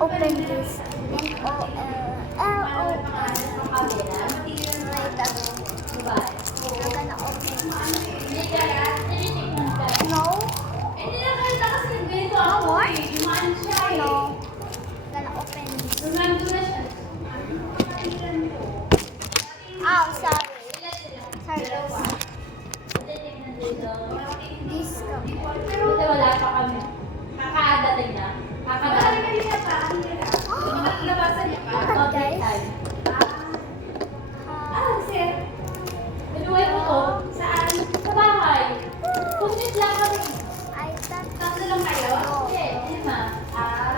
open this. N-O-L-L-O-N. Like that. We're gonna open this. No? No more? No. Gonna open this. Oh, sorry. Sorry guys. This cup. Buti wala pa kami. Kakadating na. Kakadating na pa. Labasan niya pa. Look at guys. Sir. Naluway mo to? Saan? Sa bahay. Pusit lang kami. I thought Tatlo lang kayo? Hindi. Lima.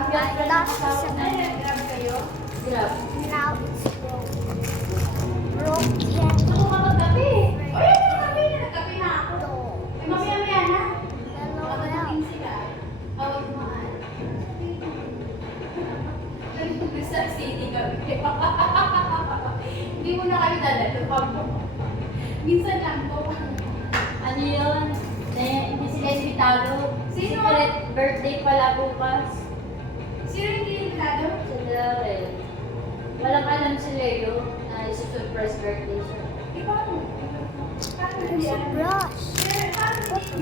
Grab kayo? Grab. now it's broken. Broken. Ako ka magkape. Oy, nagkape na. Nagkape na ako. No. Ay, mamaya na. Hello, Baka help. naging sila. Awag mahal. Sa city kami. Hindi mo na kami dala. Minsan lang po. Ano yun? Hindi sila invitado. Sino? Secret birthday pala bukas. Sino hindi invitado? Si Darrell. Walang alam si Leo na isa-surprise birthday siya. Eh, paano? Paano There's a brush. What's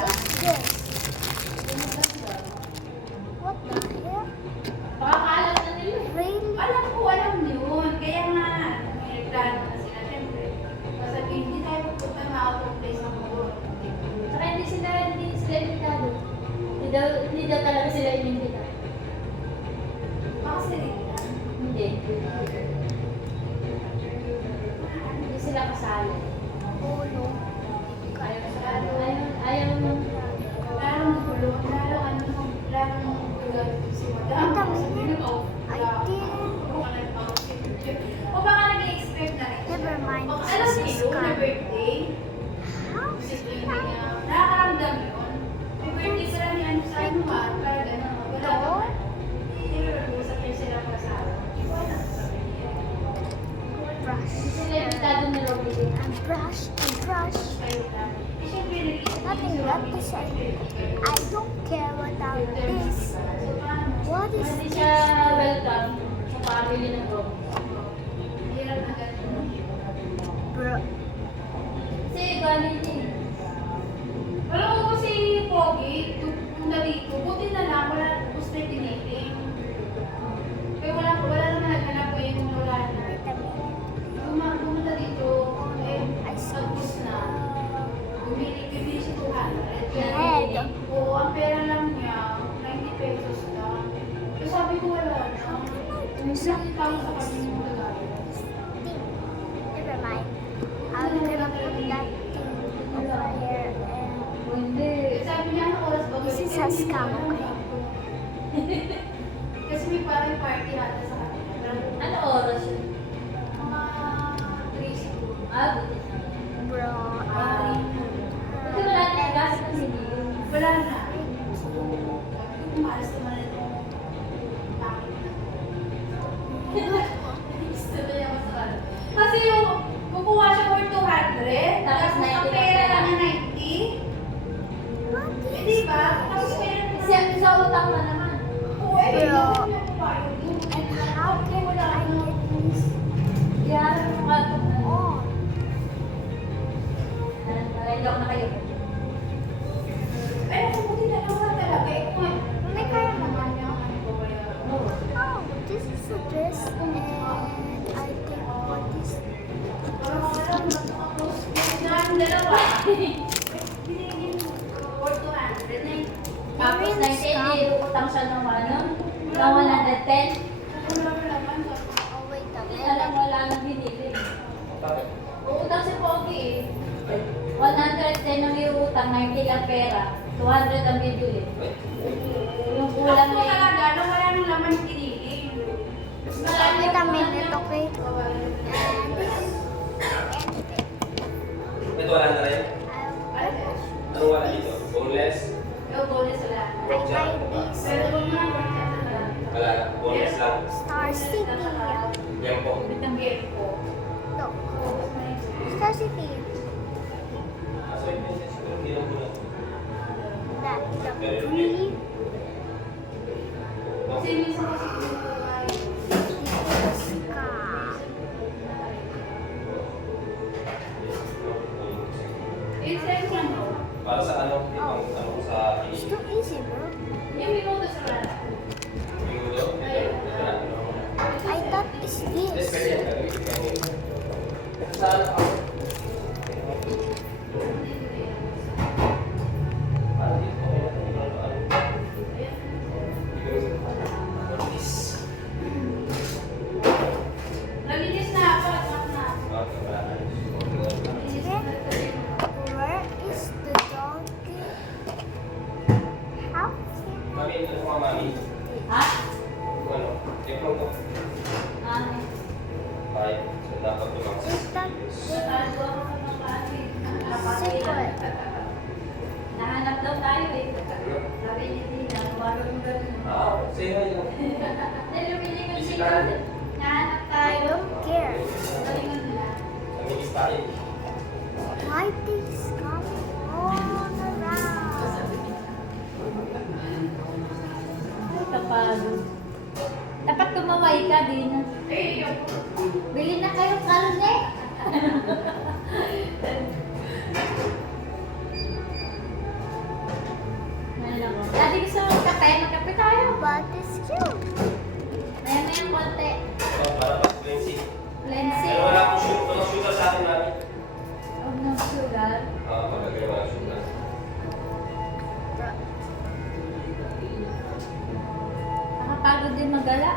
What's this? What the hell? Pakakaalam na nila. Really? Alam ko, alam yun. Kaya nga, may plano na sila. Siyempre, masabihin, hindi tayo pupunta na out of place ng doon. Saka hindi sila invitado. Hindi daw talaga sila inimbita. Kasi hindi. Hindi sila kasali. Oh no. Ayaw nung lalong gulo, lalong gulo si Madam. I didn't. O baka nag-expect na rin. Never mind. Alam This is niyo, na scam. birthday, How? nakakaramdam yun. May birthday sila ni ano sa ano ba? Kaya gano'n. Wala naman. Hindi ko nag-uusap yun sila kasama. Hindi ko alam sa kanya. Brush. Sila invitado ni Robby. And brush. And brush. Kayo na. Eh, syempre, nag-iisip Nothing sila left kung to say. birthday kayo. I don't care about this. So, paano? What is Hindi this? siya welcome sa family ng Robby. Hirap na gano'n. Bro. Kasi galing eh. Alam mo si Pogi, punta dito, buti na lang, wala gusto yung tiniting. Kaya wala naman naghanap ko yung wala na. Pumunta dito, eh, tapos na. Bumili siya 200. Head. Oo, ang pera lang niya, 90 pesos lang. So sabi ko wala na. Isang tao sa kanya yung magagawa. Never mind. I'm gonna put that thing over here and Hindi. Sabi niya, ano oras ba? this is a scam, okay? Kasi may parang party natin sa kanila. Ano oras yun? Mga 3 siguro. Buti na. Bro. Kasi wala na yung gas kasi hindi. Wala na. Umalas naman na ito. Gusto na niya masakal. Kasi yung kukuha siya for 200, tapos ang pera lang na 90. What Eh, is di ba? Tapos pera sa utang na naman. Oo, eh. Bro. And and how can I get this Yan, mga on? nalilok na kayo. Ay, mabuti na naman talaga. Eh, kung May kaya naman. Oo. Oh, this is a dress and I think what is Dalawa. Binigyan for 200 na eh. Tapos 90, utang siya ng ano? Ng 110. oh wait a Wala lang, minute. wala nang binili. Uutang si Pogi eh. 110 ang iutang, 90 lang pera. 200 ang bibili. Yung kulang na yun. Talaga, wala nang laman yung pinili. Wait a minute, okay? Ito wala na rin. Ano wala dito? Boneless? Yung bonus wala. I buy this Pero kung mga Wala na. Boneless lang. Star City. Yan po. Bitang beer po. Look. Star City. So, hindi na muna. That's the free. Kasi Mami, ano mga mami? Ha? Ano? Diploma ko. Ah. Ay, so dapat yung mga Is that Natago ako sa mga kapatid. secret? Nahanap daw tayo eh. Sabi ni Tina, marunong ganun. Say hi lang. Dahil lumili ko Busy siya. tayo. Nahanap I tayo. don't care. Galingan nila. Namimiss tayo. Why things coming all around? Ay, kapagod. Dapat kumaway ka din. Bili na kayong kalne. Daddy, gusto mo magkape? Magkape tayo. But it's cute. Maya-maya yung konti. So, para pa cleansing. Cleansing. Pero wala akong sugar. Walang sugar sa akin, mami. Huwag ng sugar. Magagay wala sugar. Nakapagod din magala.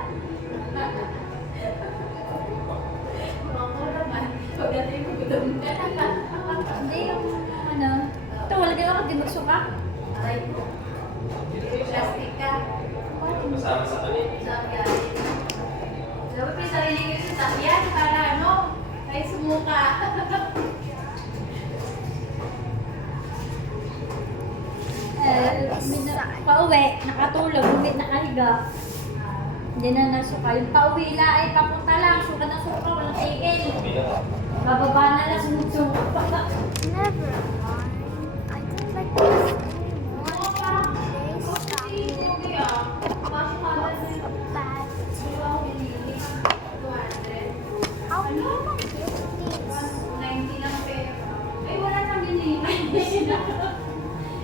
Hindi yung ano. Ito, wala ka din magsuka. Aray ko. Plastic ka. Kasama sa kanin. Sakyan. Dapat may sarili ko sa sakyan para ano, ay sumuka. Pauwi, nakatulog, hindi nakahiga. Hindi na nasuka. Yung pauwi la ay papunta lang, suka na suka, walang tigil. Hindi na. Bababa na lang, sumusuka pa. Never mind. I don't like this anymore. They stop me. Bad. How can I get this? 90 lang pera. Ay, wala nang binili.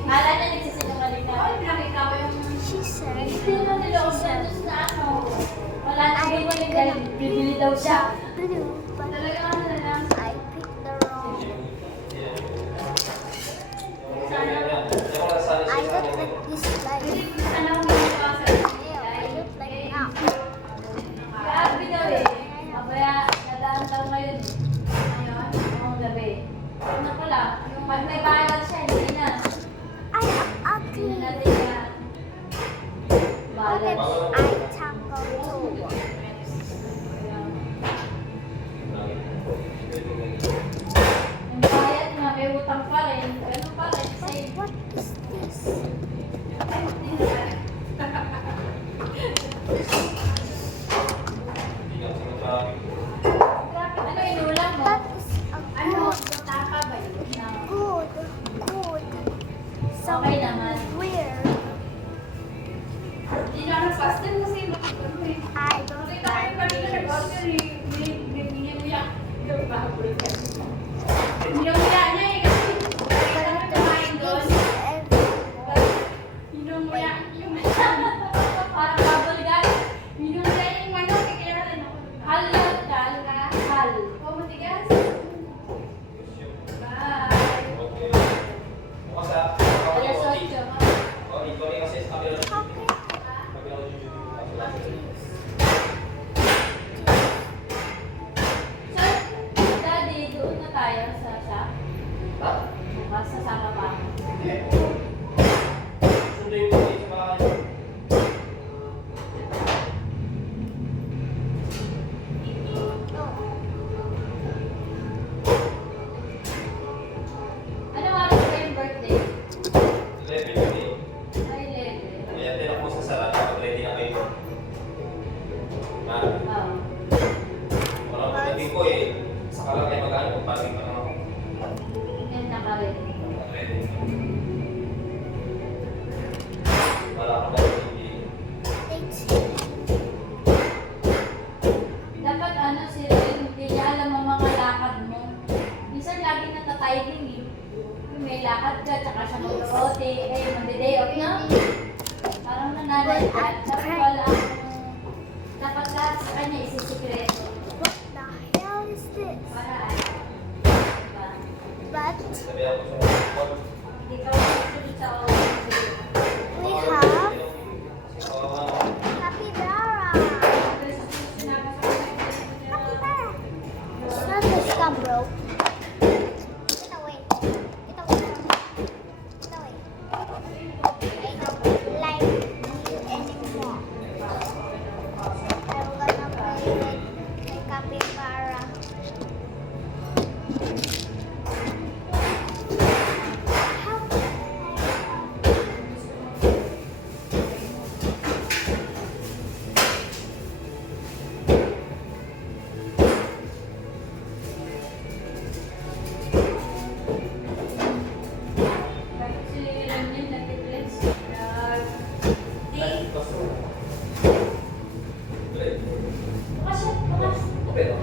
Kala na nagsisinungaling ka. Ay, nakita ko yung... She said. Hindi na niloob na doon sa ano. Wala nang binili dahil bibili daw siya. Blue, but Talaga ano na lang. I picked the wrong. I don't like this light. Hindi sana akong ginawa sa Ew, I don't like now. Kaya daw eh. Mabaya, nadaan daw ngayon. Ngayon? Oo, gabi. Ano pala? Yung pag may bayad siya, hindi na. I am Hindi ugly. na natin na. What if Bayad. I tackle too? Yung bayad nga, may utang pa rin. Ganun pa rin. Same. What is this? Ano inulam mo? That is a Ano? good, Tapa ba yun? good. Okay naman. Weird. Hindi na ako pastel kasi I don't Kasi tayo like kanina this. nag-order eh. Bibigyan mo yan. Hinumuya niya eh kasi But I kami don't kumain doon. like this anymore. Hinumuya yung parang bubble gum. Hinumuya yung manok. Kaya rin ako. Hal yun, hal ka. Hal. Oh, matigas. Bye. Alas 8. So, Daddy, doon na tayo sa shop. Bukas sasama pa ako. Ano nga ba yung birthday? Ay, Lele. Yan naka-ready. It's Dapat ano si Ren, hindi niya alam ang mga lakad mo. Minsan lagi natatyping eh. Yung may lakad ka, tsaka siya mag-rote, mag-day off na. Parang nananay ka. Dapat wala dapat lahat sa kanya isisikreto. what the hell is this? Para ano? Diba? But Hindi ka masusunod sa oras. we have capybara. Capybara. It's not the scum, bro. Get away. Get away. Get away. I don't like Pero,